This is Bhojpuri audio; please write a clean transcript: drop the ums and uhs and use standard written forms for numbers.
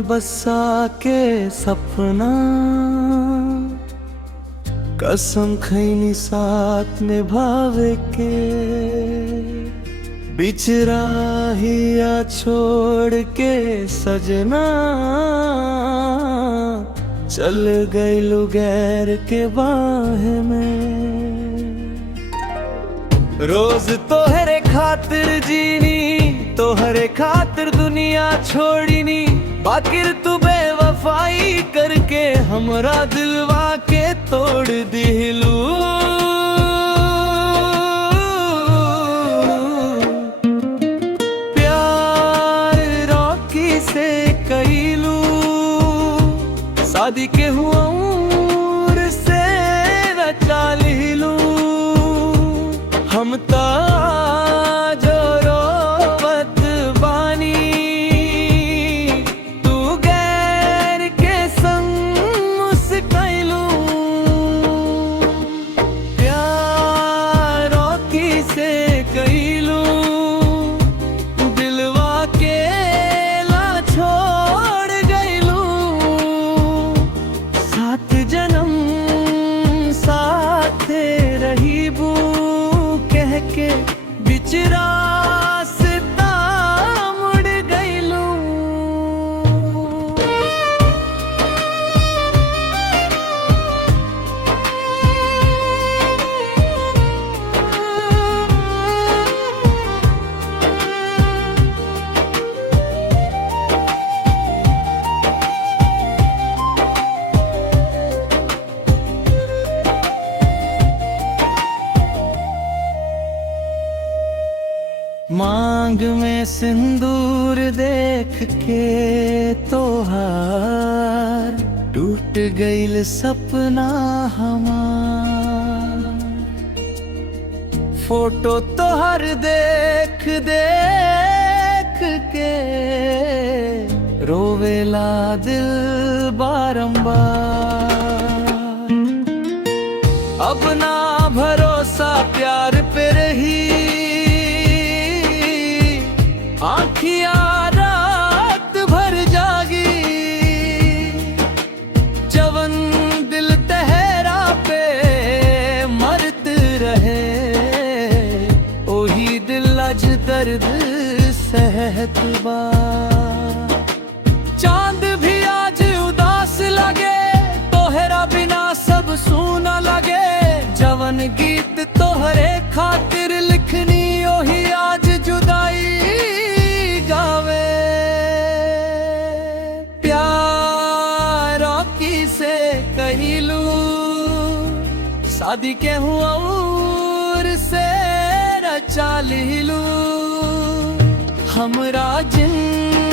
में बसा के सपना, कसम खैनी साथ निभावे के। बिचराहिया छोड़ के सजना, चल गइलू गैर के बाह में। रोज तोहरे खातिर जीनी, तोहरे खातिर दुनिया छोड़ीनी, बाकिर तू बेवफाई करके हमरा दिलवा के तोड़ दिलू। प्यार रॉकी से कइलू, शादी के हुआ से रचा लिलू। हम जो रोवत बानी, तू गैर के संग मुस्कैलू। प्यारों की से कइलू, दिलवा के ला छोड़ गइलू। सात जन्म साथे रहीबू कह के बिच रास्ता मुड़ गइलू। मांग में सिंदूर देख के तोहार, टूट गइल सपना हमार। फोटो तोहर देख देख के रोवेला दिल बारंबार। अब ना भरोसा प्यार पे रही, आँखिया रात भर जागी। जवन दिल तहरा पे मरत रहे, ओही दिल अज दर्द सहत बा। चांद भी आज उदास लगे, तोहरा बिना सब सूना लगे। जवन गीत तोहरे खातिर लिखनी, ओही आज जुदाई गावे। प्यारों की से कहिलू, शादी के हुआ से रचा लिलू। हमरा जिंदगी